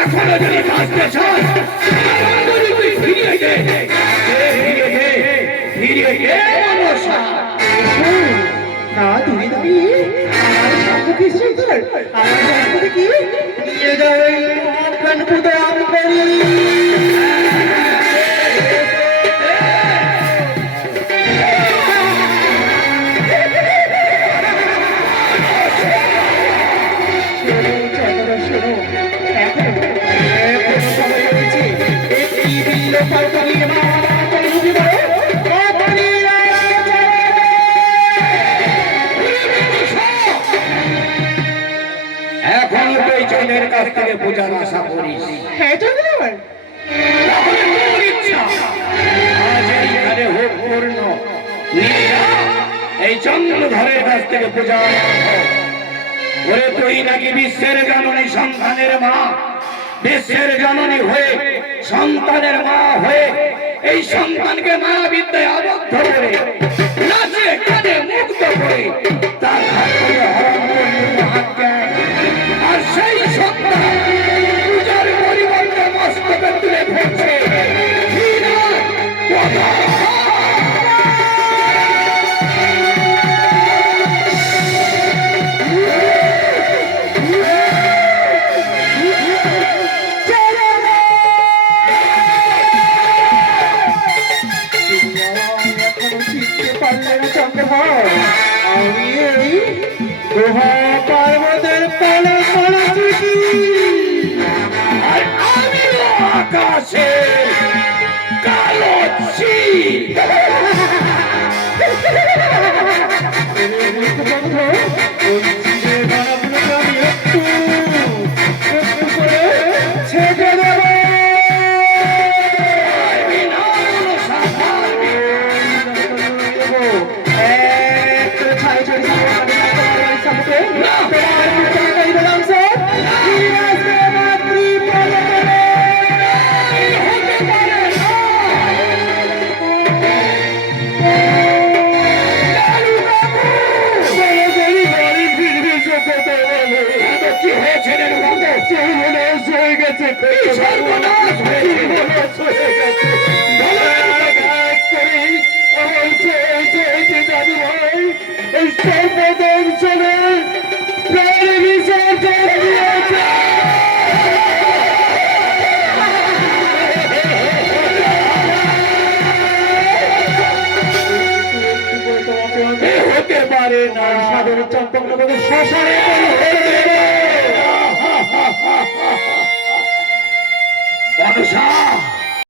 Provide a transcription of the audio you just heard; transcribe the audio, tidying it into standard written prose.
এখনো যদি বাঁচতে চাস ফিরিয়ে দে, ফিরিয়ে দে মনসা। না তুমি দাঁড়িয়ে আমার সম্মুখে সুন্দর আমার সম্মুখে কি নিয়ে যাবে মহাপ্রাণ পুদাম করি। এখন তুই চন্দ্রের কাছ থেকে পূজার আশা করিস। হ্যাঁ চন্দ্র তাহলে তোর ইচ্ছা আজ এইখানে হোক পূর্ণ। নিয়ে যা এই চন্দ্রধরের কাছ থেকে পূজা। ওরে তুই নাকি বিশ্বের জননী সন্তানের মা, বিশ্বের জননী হয়ে সন্তানের মা হয়ে এই সন্তানকে মায়া বিদ্যায় আবদ্ধ করে নাচে কানে মুক্ত করে তার হাত থেকে হরণ করে হাত দেয়। আর সেই সন্তান পূজার পরিবর্তে মস্তকে তুলে ফেলছে। আমি এই গুহা পার্বতের তলে পড়েছি আর আমিও আকাশে কালো চিল। ছেড়ে দেব। হতে পারে না সাদরে চম্পকনগর শ্মশানে মনসা